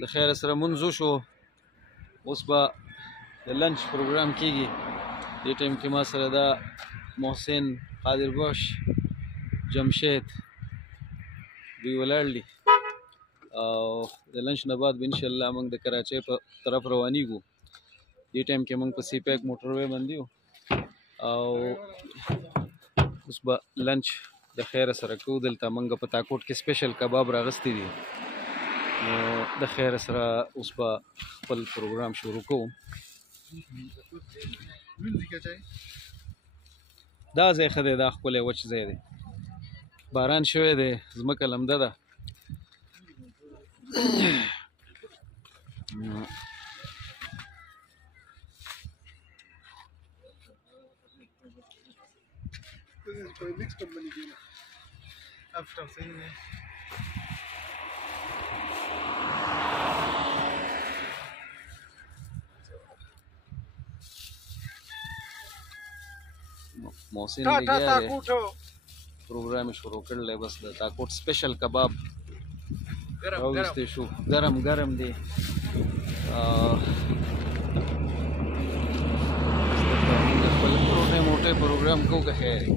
د خیر سره مونځ وشو، اوس به د لنچ پروګرام کیږي. دې ټایم کې ما سره دا محسن، قادر بخش، جمشید دوی ولاړ دي او د لنچ نه بعد به انشاءالله موږ د کراچۍ په طرف روانېږو. دې ټایم کې موږ په سی پیک موټر وې باندې یو او اوس به لنچ د خیر سره کوو. دلته موږ په تاکوټ کې سپیشل کباب راغستې دي، نو د خیر سره اوس به خپل پروګرام شروع کوو. دا ځای ښه دی، دا ښکلی وچ ځای دی، باران شوی دی، ځمکه لمده ده. محسن لګیا دی، پروګرام یې شروع کړلی. بس د تاکوټ سپیشل کباب راویستی شو، ګرم ګرم دی. خپل پروټی موټی پروګرام کوو که خیر وي.